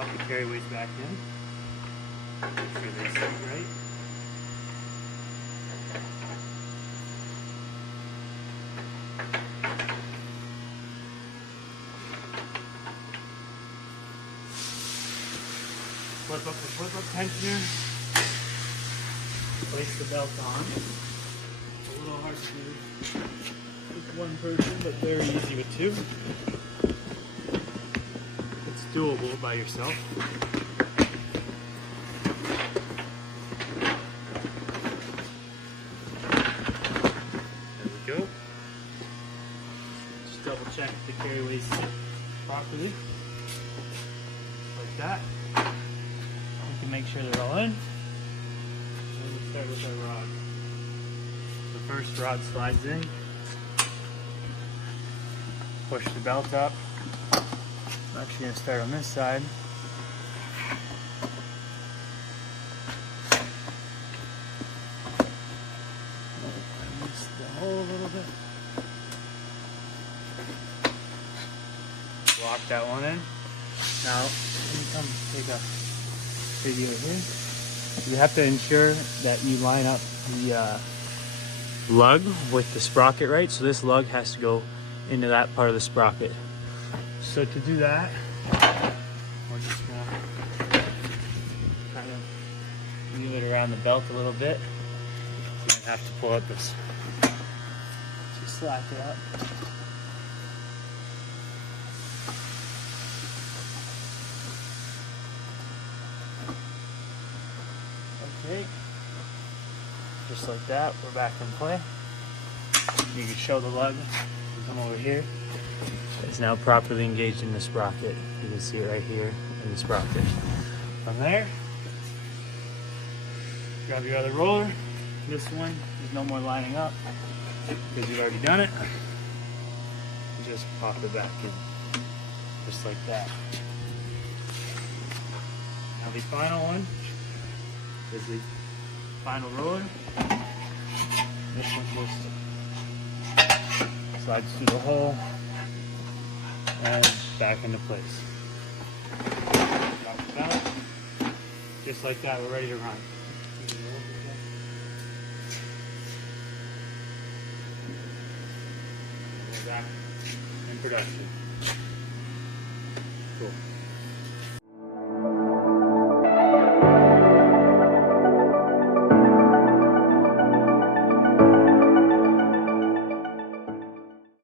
pop the carryways back in. Make sure they sit right. Flip up the flip-up tensioner. Place the belt on. It's a little hard to do with one person, but very easy with two. It's doable by yourself. There we go. Just double check the carryways sit properly. Like that. You can make sure they're all in. Let's start with our rod. The first rod slides in. Push the belt up. I'm actually going to start on this side. I missed the hole a little bit. Lock that one in. Now, let me come take a video here. You have to ensure that you line up the lug with the sprocket right. So this lug has to go into that part of the sprocket. So to do that, we're just gonna kind of move it around the belt a little bit. You're gonna have to pull out this. Just slack it up. Okay, just like that, we're back in play. You can show the lug. Come over here. It's now properly engaged in the sprocket. You can see it right here in the sprocket. From there, grab your other roller. This one, there's no more lining up because you've already done it. Just pop it back in, just like that. Now the final one is the final roller. This one goes slides through the hole and back into place. Drop the belt. Just like that, we're ready to run. We're back in production. Cool.